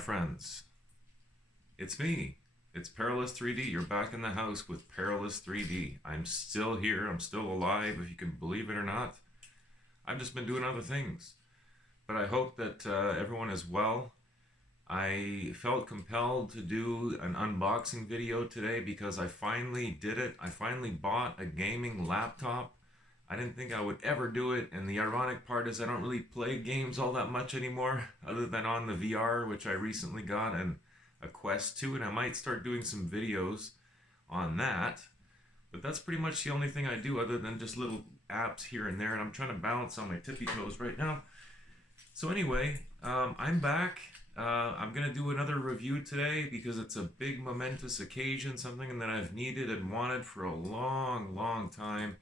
friends. It's me. It's Perilous 3D. You're back in the house with Perilous 3D. I'm still here. I'm still alive, if you can believe it or not. I've just been doing other things. But I hope that everyone is well. I felt compelled to do an unboxing video today because I finally did it. I finally bought a gaming laptop. I didn't think I would ever do it, and the ironic part is I don't really play games all that much anymore, other than on the VR, which I recently got, and a Quest 2, and I might start doing some videos on that. But that's pretty much the only thing I do, other than just little apps here and there, and I'm trying to balance on my tippy toes right now. So anyway, I'm back. I'm going to do another review today because it's a big momentous occasion, something that I've needed and wanted for a long time.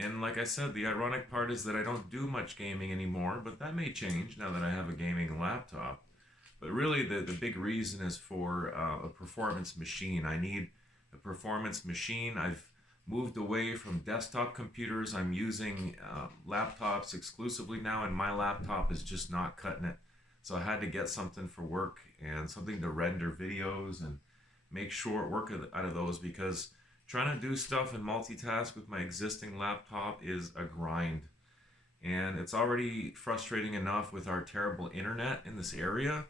And like I said, the ironic part is that I don't do much gaming anymore, but that may change now that I have a gaming laptop. But really the big reason is for a performance machine. I need a performance machine. I've moved away from desktop computers. I'm using laptops exclusively now, and my laptop is just not cutting it. So I had to get something for work and something to render videos and make short work out of those, because trying to do stuff and multitask with my existing laptop is a grind. And it's already frustrating enough with our terrible internet in this area.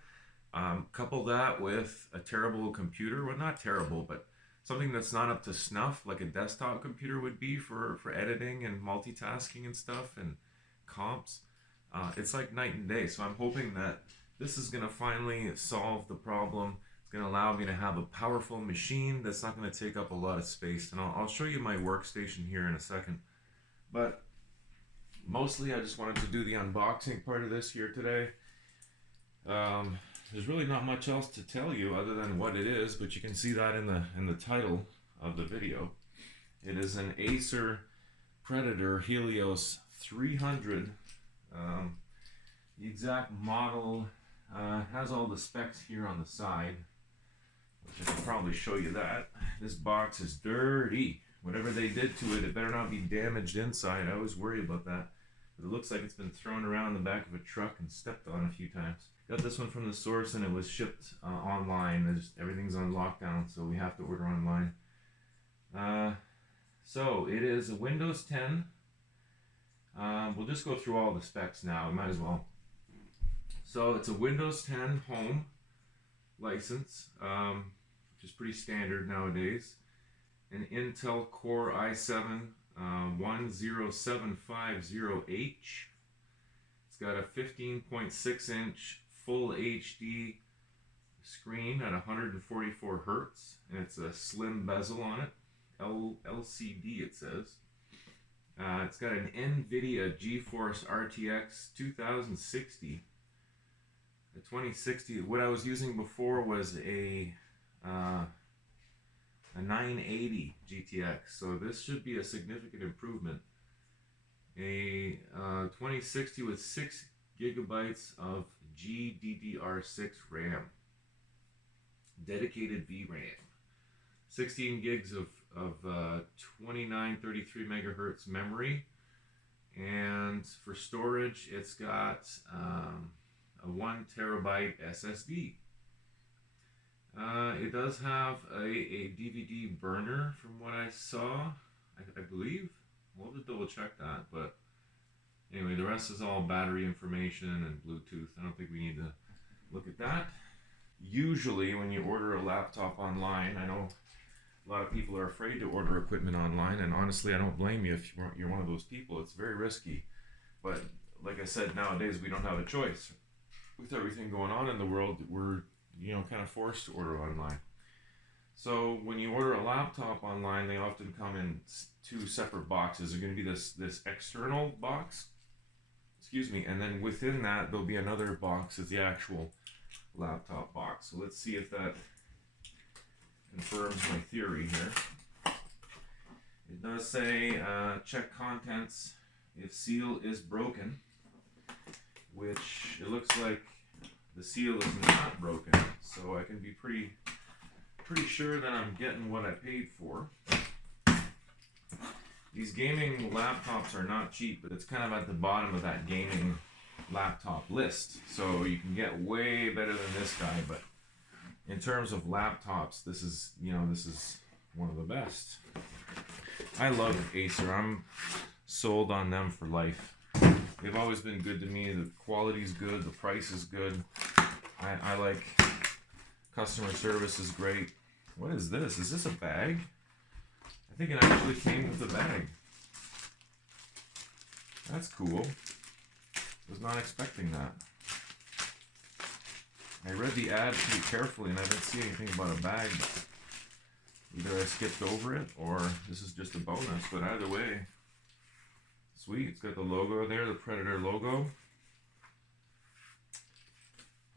Couple that with a terrible computer, well, not terrible, but something that's not up to snuff like a desktop computer would be for editing and multitasking and stuff and comps. It's like night and day. So I'm hoping that this is going to finally solve the problem. It's going to allow me to have a powerful machine that's not going to take up a lot of space. And I'll show you my workstation here in a second. But mostly I just wanted to do the unboxing part of this here today. There's really not much else to tell you other than what it is, but you can see that in the title of the video. It is an Acer Predator Helios 300. The exact model has all the specs here on the side, which I can probably show you that. This box is dirty. Whatever they did to it, it better not be damaged inside. I always worry about that. But it looks like it's been thrown around the back of a truck and stepped on a few times. Got this one from the source, and it was shipped online. Everything's on lockdown, so we have to order online. So it is a Windows 10. We'll just go through all the specs now. We might as well. So it's a Windows 10 Home license, which is pretty standard nowadays. An Intel Core i7 10750H. It's got a 15.6-inch Full HD screen at 144 Hertz, and it's a slim bezel on it. LCD it says. It's got an NVIDIA GeForce RTX 2060. The 2060, what I was using before was a 980 GTX, so this should be a significant improvement. A 2060 with 6 gigabytes of GDDR6 RAM, dedicated VRAM, 16 gigs of 2933 megahertz memory, and for storage it's got a 1 terabyte SSD. It does have a DVD burner from what I saw, I believe. We'll have to double check that, but anyway, the rest is all battery information and Bluetooth. I don't think we need to look at that. Usually when you order a laptop online, I know a lot of people are afraid to order equipment online, and honestly I don't blame you if you're one of those people. It's very risky, but like I said, nowadays we don't have a choice. With everything going on in the world, we're kind of forced to order online. So when you order a laptop online, they often come in 2 separate boxes. There's going to be this external box, and then within that there'll be another box that's the actual laptop box. So let's see if that confirms my theory here. It does say check contents if seal is broken, which it looks like the seal is not broken, so I can be pretty sure that I'm getting what I paid for. These gaming laptops are not cheap, but it's kind of at the bottom of that gaming laptop list. So you can get way better than this guy, but in terms of laptops, this is, you know, this is one of the best. I love Acer. I'm sold on them for life. They've always been good to me. The quality's good, the price is good. I like customer service is great. What is this? Is this a bag? I think it actually came with a bag. That's cool. Was not expecting that. I read the ad pretty carefully and I didn't see anything about a bag. Either I skipped over it or this is just a bonus, but either way, sweet. It's got the logo there, the Predator logo.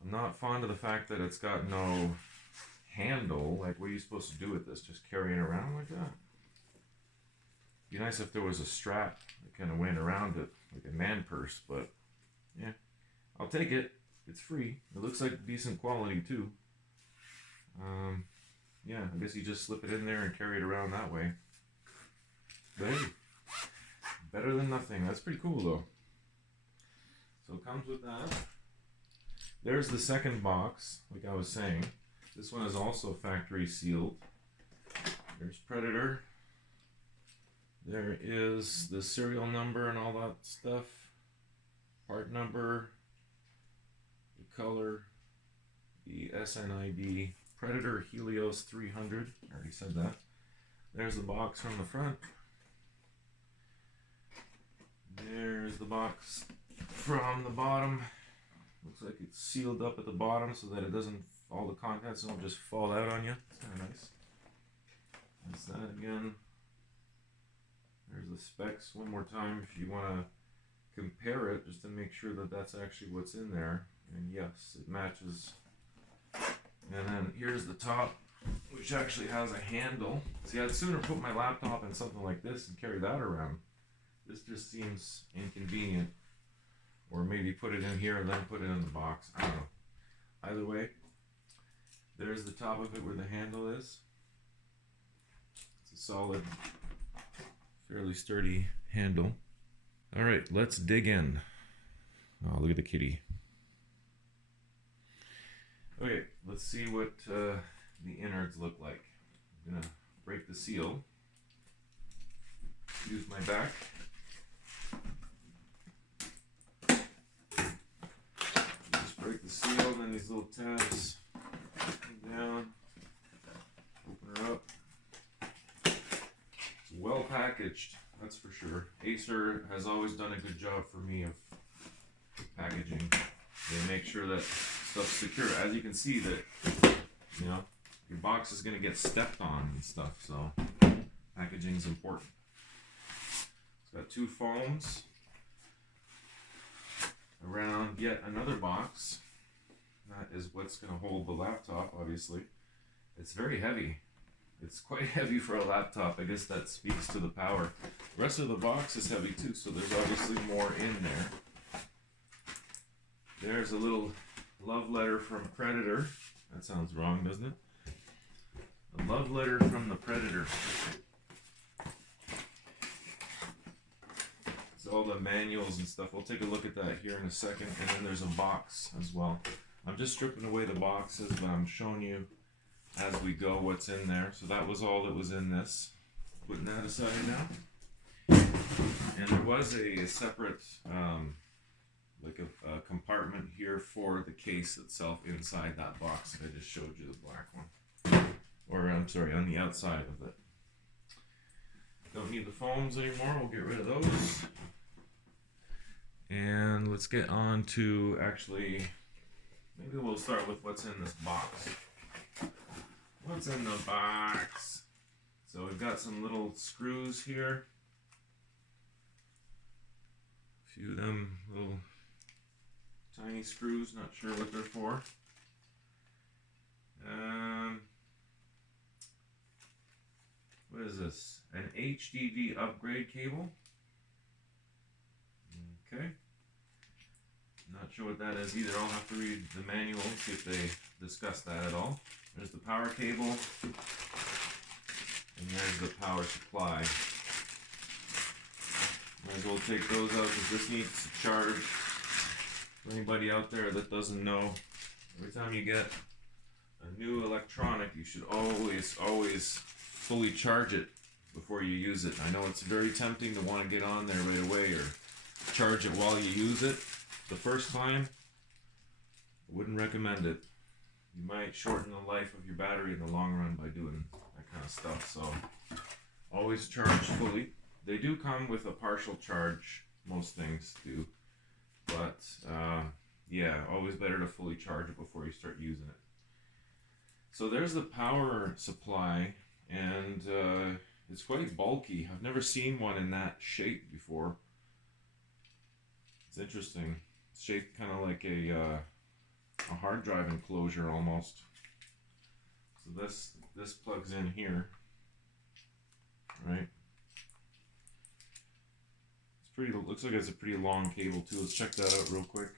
I'm not fond of the fact that it's got no handle. Like, what are you supposed to do with this? Just carry it around like that? Be nice if there was a strap that kind of went around it, like a man purse, but yeah, I'll take it. It's free. It looks like decent quality too. Yeah, I guess you just slip it in there and carry it around that way. But hey, better than nothing. That's pretty cool though. So it comes with that. There's the second box, like I was saying. This one is also factory sealed. There's Predator. There is the serial number and all that stuff. Part number, the color, the SNID. Predator Helios 300. I already said that. There's the box from the front. There's the box from the bottom. Looks like it's sealed up at the bottom so that it doesn't, all the contents don't just fall out on you. It's kind of nice. That's that again. There's the specs one more time if you want to compare it just to make sure that that's actually what's in there. And yes, it matches. And then here's the top, which actually has a handle. See, I'd sooner put my laptop in something like this and carry that around. This just seems inconvenient. Or maybe put it in here and then put it in the box. I don't know. Either way, there's the top of it where the handle is. It's a solid, fairly sturdy handle. All right, let's dig in. Oh, look at the kitty. Okay, let's see what the innards look like. I'm gonna break the seal. Use my back. Just break the seal, then these little tabs come down. Open her up. Well packaged, that's for sure. Acer has always done a good job for me of packaging. They make sure that stuff's secure. As you can see, that, you know, your box is going to get stepped on and stuff, so packaging is important. It's got two foams around yet another box. That is what's going to hold the laptop, obviously. It's very heavy. It's quite heavy for a laptop. I guess that speaks to the power. The rest of the box is heavy too, so there's obviously more in there. There's a little love letter from Predator. That sounds wrong, doesn't it? A love letter from the Predator. It's all the manuals and stuff. We'll take a look at that here in a second. And then there's a box as well. I'm just stripping away the boxes, but I'm showing you as we go what's in there. So that was all that was in this. Putting that aside now. And there was a separate like a compartment here for the case itself inside that box that I just showed you, the black one. Or I'm sorry, on the outside of it. Don't need the foams anymore, we'll get rid of those. And let's get on to actually, maybe we'll start with what's in this box. What's in the box? So we've got some little screws here. A few of them little tiny screws, not sure what they're for. What is this? An Hdd Upgrade Cable. Okay. Not sure what that is either. I'll have to read the manual and see if they discuss that at all. There's the power cable. And there's the power supply. Might as well take those out because this needs to charge. For anybody out there that doesn't know, every time you get a new electronic, you should always fully charge it before you use it. I know it's very tempting to want to get on there right away or charge it while you use it the first time. I wouldn't recommend it. You might shorten the life of your battery in the long run by doing that kind of stuff. So always charge fully. They do come with a partial charge, most things do, but yeah, always better to fully charge it before you start using it. So there's the power supply, and it's quite bulky. I've never seen one in that shape before. It's interesting. It's shaped kind of like a hard drive enclosure almost. So this plugs in here, right? It's pretty. Looks like it's a pretty long cable too. Let's check that out real quick.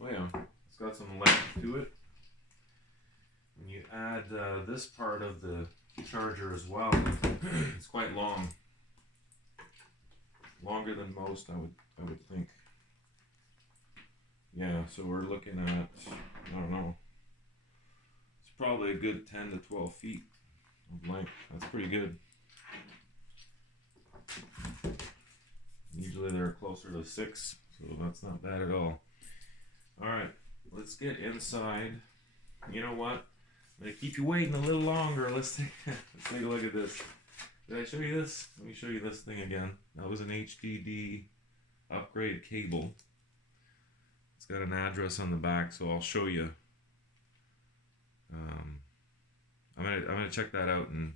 Oh yeah, it's got some length to it. When you add this part of the charger as well, it's quite long. Longer than most, I would think. Yeah, so we're looking at, I don't know, it's probably a good 10 to 12 feet of length. That's pretty good. Usually they're closer to 6, so that's not bad at all. Alright, let's get inside. You know what? I'm going to keep you waiting a little longer. Let's take a look at this. Did I show you this? Let me show you this thing again. That was an Hdd Upgrade Cable. It's got an address on the back, so I'll show you. I'm gonna check that out and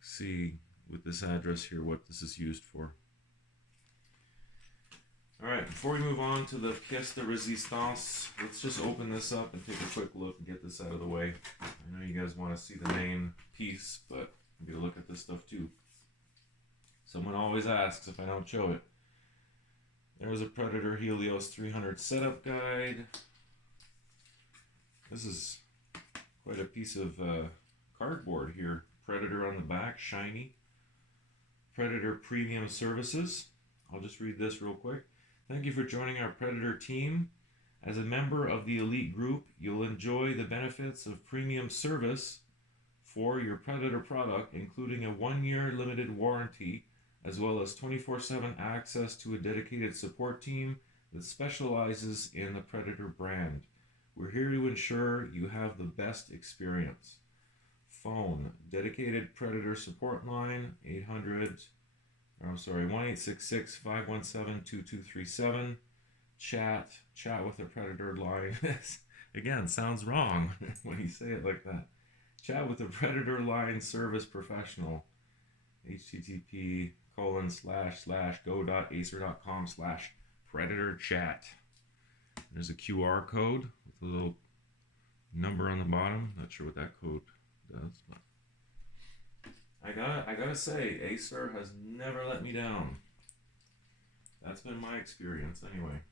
see with this address here what this is used for. Alright, before we move on to the pièce de résistance, let's just open this up and take a quick look and get this out of the way. I know you guys want to see the main piece, but I'm going to look at this stuff too. Someone always asks if I don't show it. There's a Predator Helios 300 setup guide. This is quite a piece of cardboard here. Predator on the back, shiny. Predator Premium Services. I'll just read this real quick. Thank you for joining our Predator team. As a member of the elite group, you'll enjoy the benefits of premium service for your Predator product, including a 1-year limited warranty, as well as 24/7 access to a dedicated support team that specializes in the Predator brand. We're here to ensure you have the best experience. Phone, dedicated Predator support line, 1-866-517-2237. Chat with a Predator line. Again, sounds wrong when you say it like that. Chat with a Predator line service professional. http://go.acer.com/Predator chat. There's a QR code with a little number on the bottom. Not sure what that code does, but I gotta say, Acer has never let me down. That's been my experience anyway.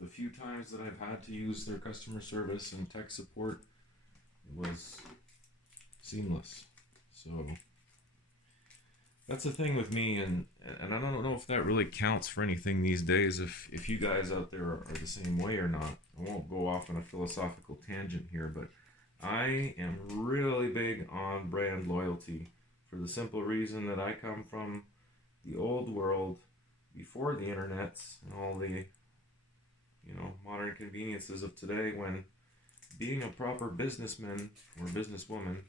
The few times that I've had to use their customer service and tech support, it was seamless. So that's the thing with me, and I don't know if that really counts for anything these days, if you guys out there are the same way or not. I won't go off on a philosophical tangent here, but I am really big on brand loyalty for the simple reason that I come from the old world before the internet and all the modern conveniences of today, when being a proper businessman or businesswoman,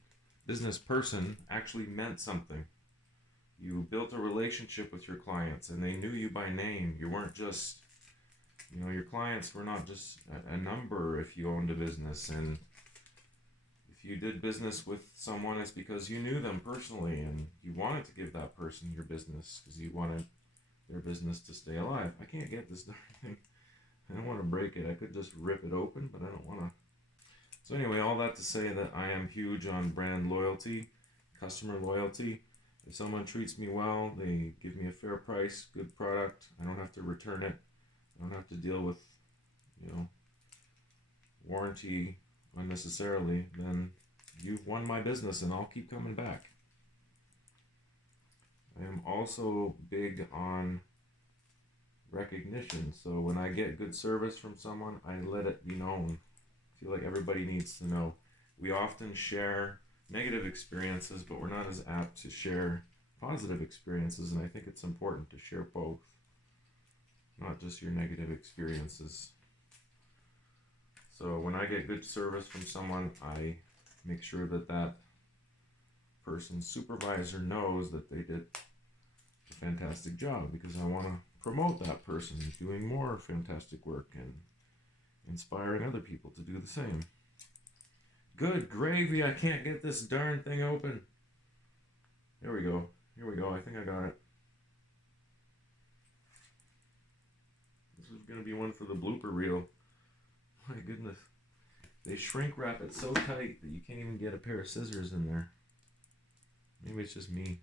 business person actually meant something. You built a relationship with your clients and they knew you by name. You weren't just, your clients were not just a number if you owned a business. And if you did business with someone, it's because you knew them personally and you wanted to give that person your business because you wanted their business to stay alive. I can't get this darn thing. I don't want to break it. I could just rip it open, but I don't want to. So anyway, all that to say that I am huge on brand loyalty, customer loyalty. If someone treats me well, they give me a fair price, good product, I don't have to return it. I don't have to deal with, warranty unnecessarily, then you've won my business and I'll keep coming back. I am also big on recognition. So when I get good service from someone, I let it be known. I feel like everybody needs to know. We often share negative experiences, but we're not as apt to share positive experiences, and I think it's important to share both, not just your negative experiences. So when I get good service from someone, I make sure that that person's supervisor knows that they did a fantastic job, because I want to promote that person doing more fantastic work and inspiring other people to do the same. Good gravy, I can't get this darn thing open. There we go. Here we go. I think I got it. This is going to be one for the blooper reel. My goodness. They shrink wrap it so tight that you can't even get a pair of scissors in there. Maybe it's just me.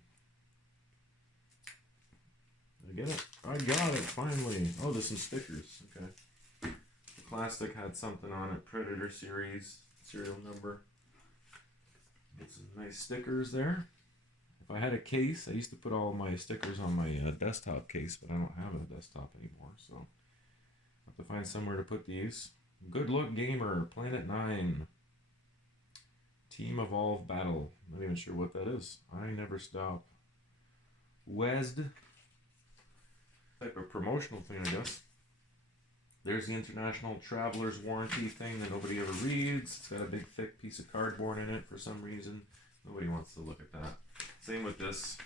Did I get it? I got it, finally. Oh, there's some stickers. Okay. The plastic had something on it. Predator series, serial number. Get some nice stickers there. If I had a case, I used to put all my stickers on my desktop case, but I don't have a desktop anymore, so I have to find somewhere to put these. Good Luck Gamer, Planet 9. Team Evolve Battle. Not even sure what that is. I never stop. WESD. Type of promotional thing, I guess. There's the International Traveler's Warranty thing that nobody ever reads. It's got a big thick piece of cardboard in it for some reason. Nobody wants to look at that. Same with this.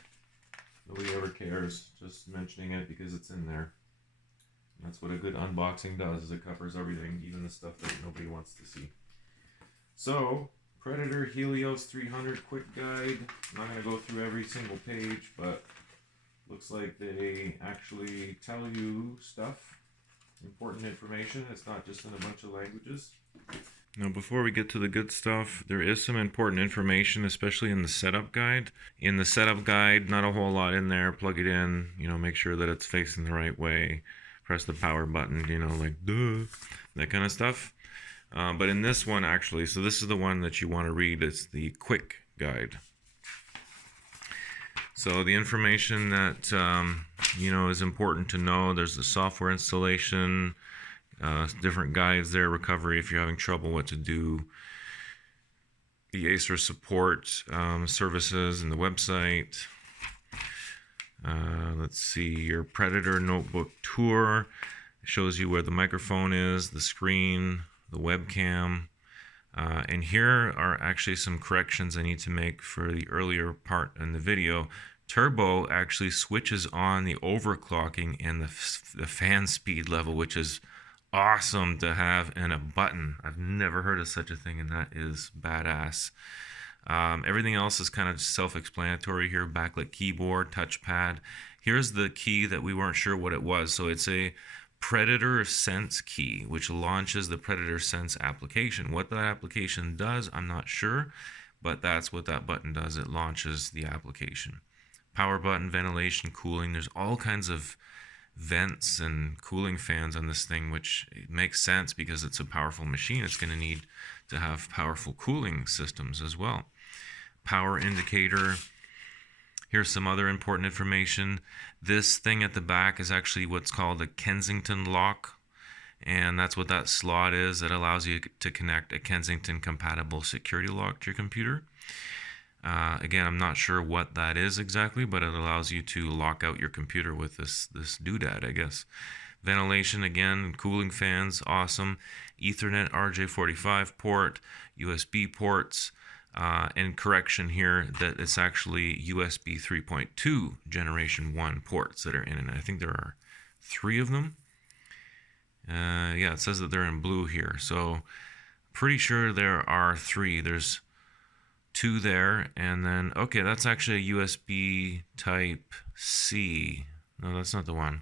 Nobody ever cares. Just mentioning it because it's in there. And that's what a good unboxing does, is it covers everything, even the stuff that nobody wants to see. So, Predator Helios 300 quick guide. I'm not going to go through every single page, but looks like they actually tell you stuff, important information. It's not just in a bunch of languages. Now, before we get to the good stuff, there is some important information, especially in the setup guide. In the setup guide, not a whole lot in there. Plug it in, make sure that it's facing the right way. Press the power button, like duh, that kind of stuff. But in this one, actually, so this is the one that you want to read. It's the quick guide. So the information that, is important to know, there's the software installation, different guides there, recovery if you're having trouble, what to do, the Acer support services and the website. Let's see, your Predator Notebook Tour. It shows you where the microphone is, the screen, the webcam. And here are actually some corrections I need to make for the earlier part in the video. Turbo actually switches on the overclocking and the fan speed level, which is awesome to have in a button. I've never heard of such a thing, and that is badass. Everything else is kind of self-explanatory here. Backlit keyboard, touchpad. Here's the key that we weren't sure what it was. So it's a Predator Sense key, which launches the Predator Sense application. What that application does, I'm not sure, but that's what that button does. It launches the application. Power button, ventilation, cooling. There's all kinds of vents and cooling fans on this thing, which makes sense because it's a powerful machine. It's going to need to have powerful cooling systems as well. Power indicator. Here's some other important information. This thing at the back is actually what's called a Kensington lock, and that's what that slot is. That allows you to connect a Kensington compatible security lock to your computer. Again, I'm not sure what that is exactly, but it allows you to lock out your computer with this doodad, I guess. Ventilation, again, cooling fans, awesome. Ethernet RJ45 port, USB ports, and correction here that it's actually USB 3.2 generation 1 ports that are in it. I think there are 3 of them. Yeah, it says that they're in blue here, so pretty sure there are 3. There's 2 there, and then, okay, that's actually a USB type C. No, that's not the one.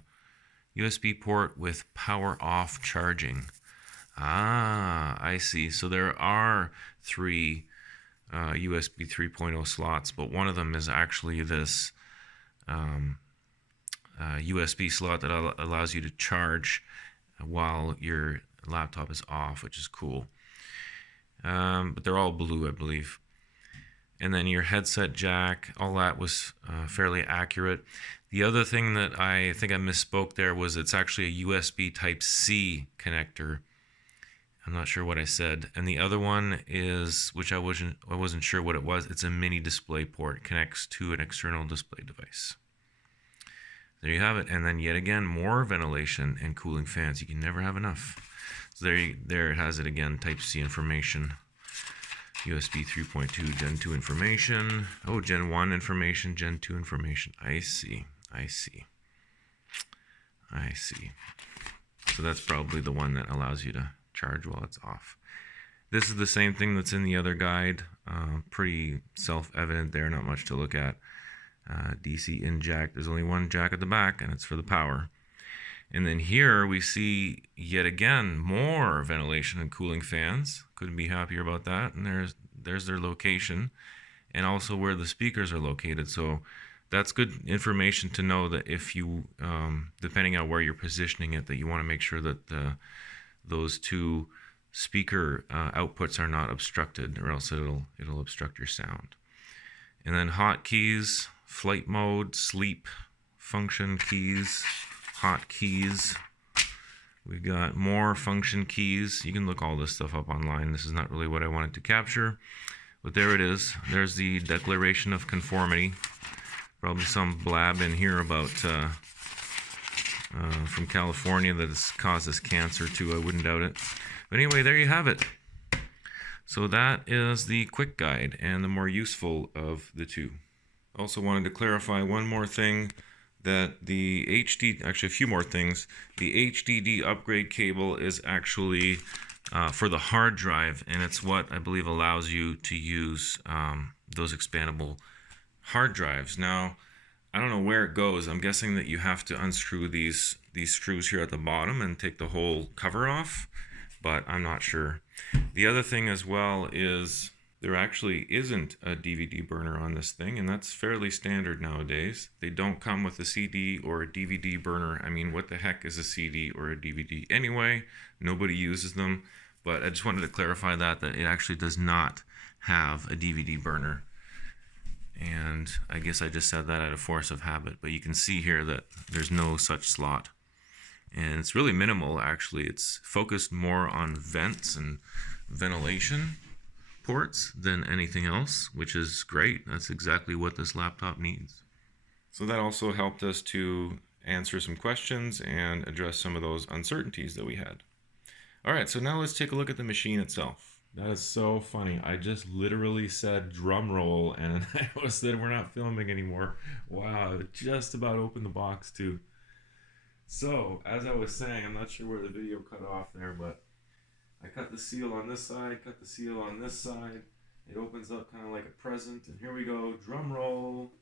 USB port with power off charging. Ah, I see. So there are 3 USB 3.0 slots, but one of them is actually this USB slot that allows you to charge while your laptop is off, which is cool. But they're all blue, I believe. and then your headset jack, all that was fairly accurate. The other thing that I think I misspoke there was it's actually a USB Type-C connector. I'm not sure what I said. And the other one is, which I wasn't sure what it was, it's a mini display port. It connects to an external display device. There you have it. And then yet again, more ventilation and cooling fans. You can never have enough. So there it has it again, Type-C information. USB 3.2 Gen 2 information. Oh, Gen 1 information, Gen 2 information. I see. So that's probably the one that allows you to charge while it's off. This is the same thing that's in the other guide. Pretty self-evident there, not much to look at. DC in jack. There's only one jack at the back, and it's for the power. And then here we see yet again more ventilation and cooling fans. Couldn't be happier about that. And there's their location, and also where the speakers are located. So that's good information to know that if you, depending on where you're positioning it, that you want to make sure that those two speaker outputs are not obstructed, or else it'll obstruct your sound. And then hotkeys, flight mode, sleep, function keys, hotkeys. We've got more function keys. You can look all this stuff up online. This is not really what I wanted to capture, but there it is. There's the declaration of conformity. Probably some blab in here about from California that has causes cancer too. I wouldn't doubt it. But anyway, there you have it. So that is the quick guide and the more useful of the two. Also wanted to clarify one more thing, that the actually a few more things. The Hdd Upgrade Cable is actually for the hard drive, and it's what I believe allows you to use those expandable hard drives. Now, I don't know where it goes. I'm guessing that you have to unscrew these screws here at the bottom and take the whole cover off, but I'm not sure. The other thing as well is there actually isn't a DVD burner on this thing, and that's fairly standard nowadays. They don't come with a CD or a DVD burner. I mean, what the heck is a CD or a DVD anyway? Nobody uses them, but I just wanted to clarify that it actually does not have a DVD burner. And I guess I just said that out of force of habit, but you can see here that there's no such slot. And it's really minimal, actually. It's focused more on vents and ventilation ports than anything else, which is great. That's exactly what this laptop needs. So that also helped us to answer some questions and address some of those uncertainties that we had. All right, so now let's take a look at the machine itself. That is so funny. I just literally said drum roll, and I said we're not filming anymore. Wow, just about opened the box too. So, as I was saying, I'm not sure where the video cut off there, but I cut the seal on this side, cut the seal on this side. It opens up kind of like a present, and here we go, drum roll.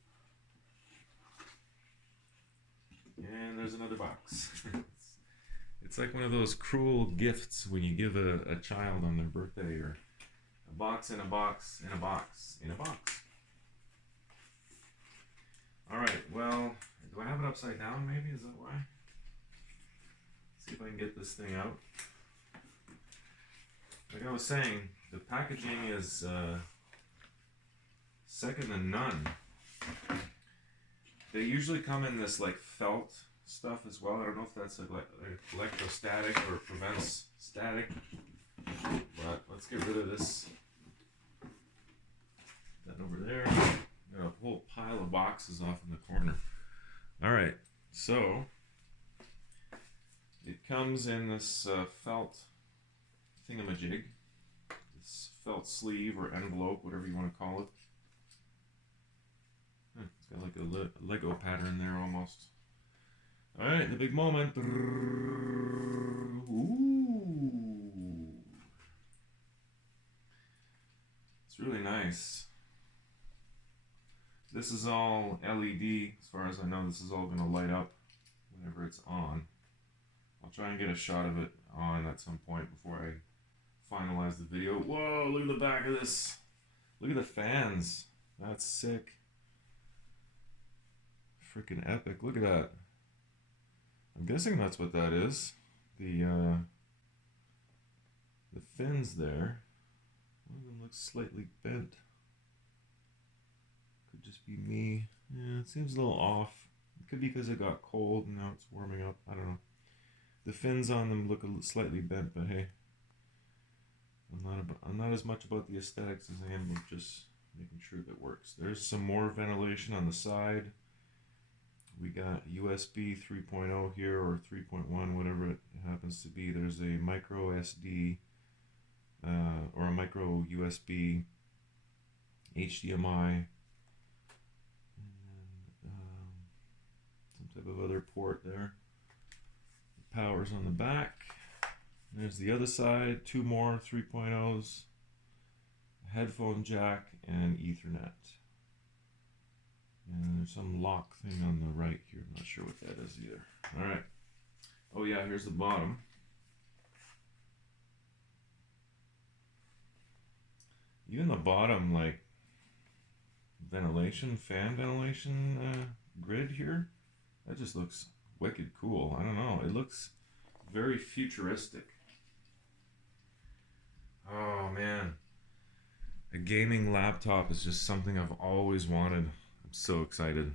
And there's another box. It's like one of those cruel gifts when you give a child on their birthday, or a box in a box in a box in a box. Alright, well, do I have it upside down maybe? Is that why? Let's see if I can get this thing out. Like I was saying, the packaging is second to none. They usually come in this like felt stuff as well. I don't know if that's like electrostatic or prevents static, but let's get rid of this. That over there. Got a whole pile of boxes off in the corner. Alright, so it comes in this felt thingamajig, this felt sleeve or envelope, whatever you want to call it. It's got like a Lego pattern there almost. Alright, the big moment. Ooh. It's really nice. This is all LED, as far as I know. This is all going to light up whenever it's on. I'll try and get a shot of it on at some point before I finalize the video. Whoa, look at the back of this. Look at the fans. That's sick. Freaking epic. Look at that. I'm guessing that's what that is. The fins there. One of them looks slightly bent. could just be me. Yeah, it seems a little off. It could be because it got cold and now it's warming up. I don't know. The fins on them look slightly bent, but hey, I'm not as much about the aesthetics as I am about just making sure that works. There's some more ventilation on the side. We got USB 3.0 here, or 3.1, whatever it happens to be. There's a micro SD or a micro USB, HDMI, and some type of other port there. The power's on the back. There's the other side, two more 3.0s, a headphone jack, and Ethernet. And there's some lock thing on the right here. I'm not sure what that is either. All right. Oh yeah, here's the bottom. Even the bottom, like, ventilation, fan ventilation grid here, that just looks wicked cool. I don't know. It looks very futuristic. Oh man. A gaming laptop is just something I've always wanted. I'm so excited.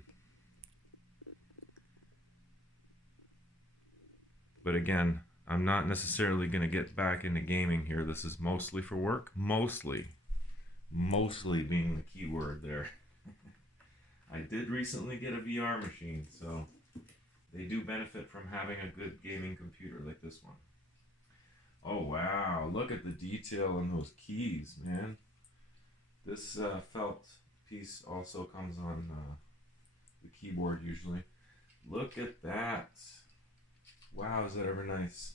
But again, I'm not necessarily going to get back into gaming here. This is mostly for work. Mostly being the key word there. I did recently get a VR machine, so they do benefit from having a good gaming computer like this one. Oh wow, look at the detail in those keys, man. This felt piece also comes on the keyboard usually. Look at that. Wow, is that ever nice?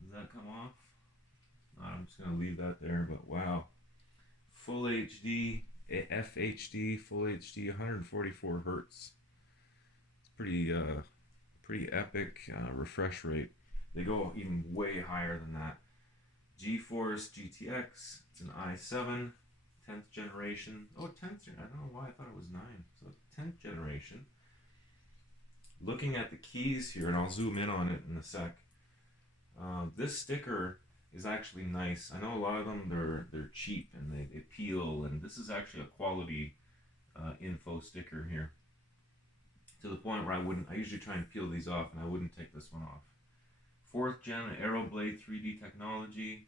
Does that come off? I'm just going to leave that there, but wow. Full HD, FHD, full HD, 144 hertz. It's pretty epic refresh rate. They go even way higher than that. GeForce GTX, it's an i7, 10th generation. Oh, 10th, I don't know why I thought it was 9. So 10th generation. Looking at the keys here, and I'll zoom in on it in a sec. This sticker is actually nice. I know a lot of them, they're cheap and they peel, and this is actually a quality info sticker here. To the point where I usually try and peel these off, and I wouldn't take this one off. 4th gen Aeroblade 3D technology,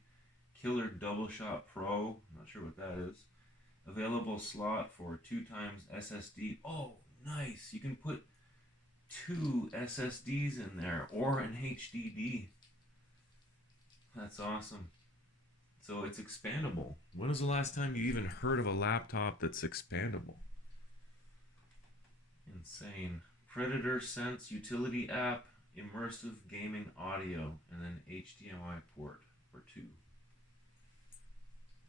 Killer Double Shot Pro, I'm not sure what that is. Available slot for 2x SSD. Oh, nice. You can put 2 SSDs in there, or an HDD. That's awesome. So it's expandable. When was the last time you even heard of a laptop that's expandable? Insane. Predator Sense utility app, immersive gaming audio, and then HDMI port for 2.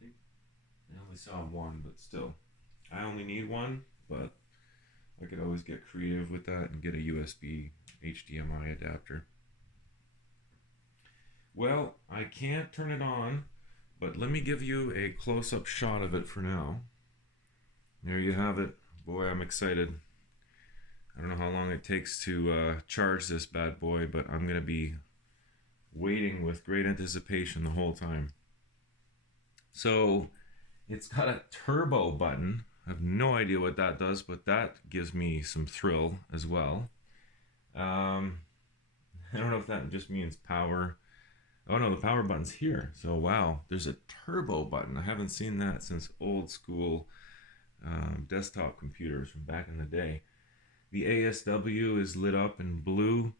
I think I only saw 1, but still. I only need 1, but I could always get creative with that and get a USB HDMI adapter. Well, I can't turn it on, but let me give you a close-up shot of it for now. There you have it. Boy, I'm excited. I don't know how long it takes to charge this bad boy, but I'm going to be waiting with great anticipation the whole time. So, it's got a turbo button. I have no idea what that does, but that gives me some thrill as well. I don't know if that just means power. Oh no, the power button's here. So wow, there's a turbo button. I haven't seen that since old school desktop computers from back in the day. The ASW is lit up in blue,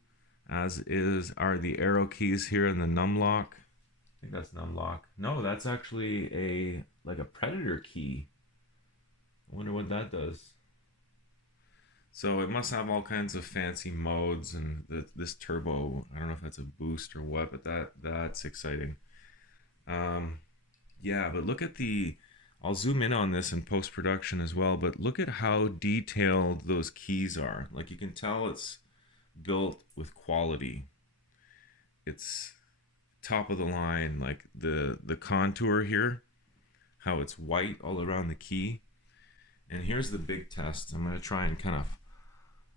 as are the arrow keys here in the numlock. I think that's numlock. No, that's actually like a Predator key. I wonder what that does. So it must have all kinds of fancy modes, and this turbo, I don't know if that's a boost or what, but that's exciting. Yeah, but look at I'll zoom in on this in post-production as well, but look at how detailed those keys are. Like, you can tell it's built with quality. It's top of the line, like the contour here, how it's white all around the key. And here's the big test. I'm going to try and kind of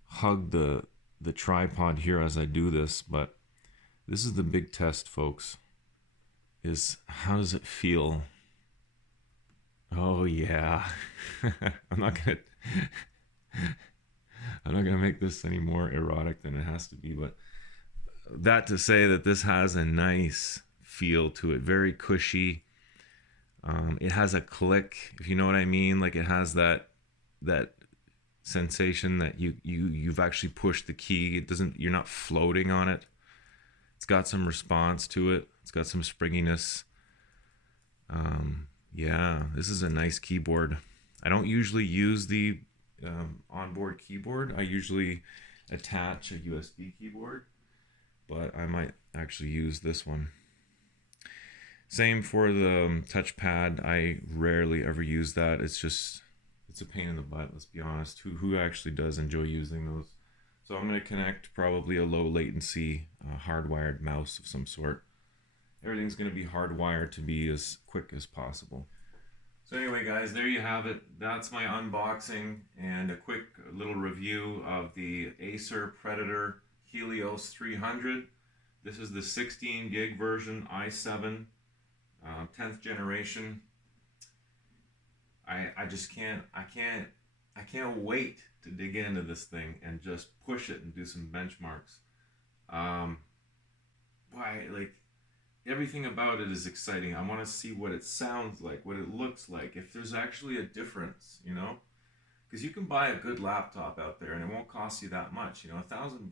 hug the tripod here as I do this, but this is the big test, folks, is how does it feel? Oh yeah. I'm not gonna I'm not gonna make this any more erotic than it has to be, but that to say that this has a nice feel to it, very cushy. It has a click, if you know what I mean. Like it has that sensation that you've actually pushed the key. It doesn't. You're not floating on it. It's got some response to it. It's got some springiness. Yeah, this is a nice keyboard. I don't usually use the onboard keyboard. I usually attach a USB keyboard, but I might actually use this one. Same for the touchpad. I rarely ever use that. It's a pain in the butt, let's be honest. Who actually does enjoy using those? So I'm going to connect probably a low latency hardwired mouse of some sort. Everything's going to be hardwired to be as quick as possible. So anyway, guys, there you have it. That's my unboxing and a quick little review of the Acer Predator Helios 300. This is the 16 gig version, i7, 10th generation. I just can't wait to dig into this thing and just push it and do some benchmarks. Like everything about it is exciting. I want to see what it sounds like, what it looks like, if there's actually a difference, you know? Because you can buy a good laptop out there and it won't cost you that much. You know, $1,000,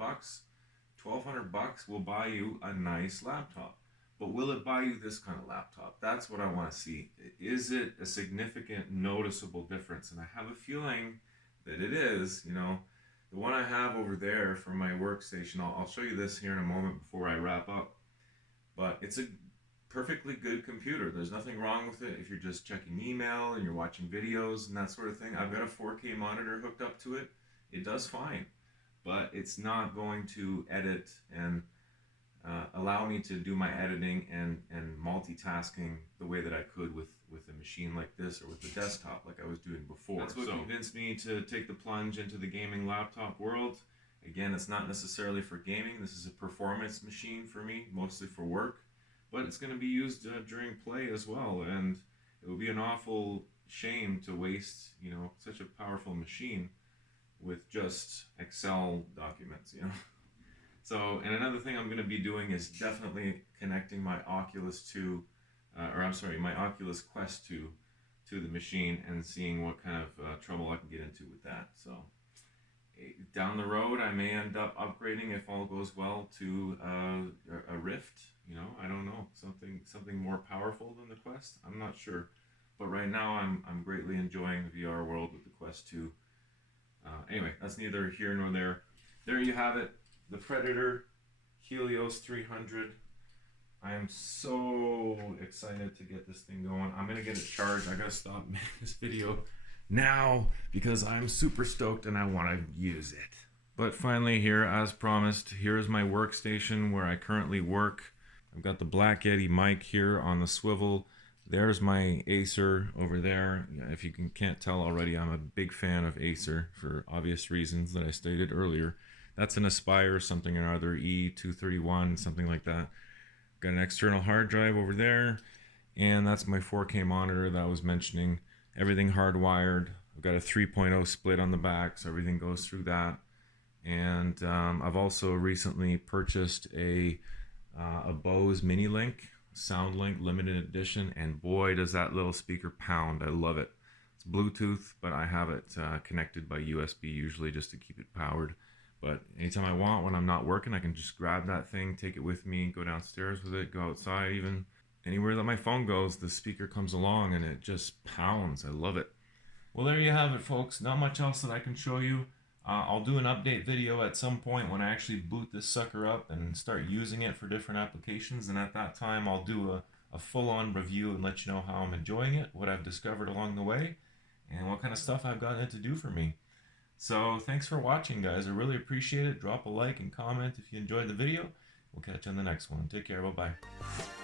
$1,200 will buy you a nice laptop. But will it buy you this kind of laptop? That's what I want to see. Is it a significant, noticeable difference? And I have a feeling that it is. You know, the one I have over there for my workstation, I'll show you this here in a moment before I wrap up. But it's a perfectly good computer. There's nothing wrong with it if you're just checking email and you're watching videos and that sort of thing. I've got a 4K monitor hooked up to it. It does fine. But it's not going to edit and allow me to do my editing and multitasking the way that I could with a machine like this or with the desktop like I was doing before. That's what convinced me to take the plunge into the gaming laptop world. Again, it's not necessarily for gaming. This is a performance machine for me, mostly for work, but it's going to be used during play as well, and it would be an awful shame to waste, you know, such a powerful machine with just Excel documents, you know. So, and another thing I'm going to be doing is definitely connecting my Oculus 2, my Oculus Quest 2 to the machine and seeing what kind of trouble I can get into with that. So, down the road, I may end up upgrading, if all goes well, to a Rift. You know, I don't know, something more powerful than the Quest. I'm not sure, but right now I'm greatly enjoying the VR world with the Quest 2. Anyway, that's neither here nor there. There you have it. The Predator Helios 300. I am so excited to get this thing going. I'm gonna get it charged. I gotta stop this video now because I'm super stoked and I want to use it. But finally here, as promised, here's my workstation where I currently work. I've got the Black Yeti mic here on the swivel. There's my Acer over there. If you can't tell already, I'm a big fan of Acer for obvious reasons that I stated earlier. That's an Aspire something or other, E231, something like that. Got an external hard drive over there, and that's my 4K monitor that I was mentioning. Everything hardwired. I've got a 3.0 split on the back, so everything goes through that. And I've also recently purchased a Bose Mini-Link, SoundLink limited edition, and boy does that little speaker pound. I love it. It's Bluetooth, but I have it connected by USB usually just to keep it powered. But anytime I want, when I'm not working, I can just grab that thing, take it with me, go downstairs with it, go outside even. Anywhere that my phone goes, the speaker comes along and it just pounds. I love it. Well, there you have it, folks. Not much else that I can show you. I'll do an update video at some point when I actually boot this sucker up and start using it for different applications. And at that time, I'll do a full-on review and let you know how I'm enjoying it, what I've discovered along the way, and what kind of stuff I've gotten it to do for me. So thanks for watching, guys. I really appreciate it. Drop a like and comment if you enjoyed the video. We'll catch you on the next one. Take care. Bye-bye.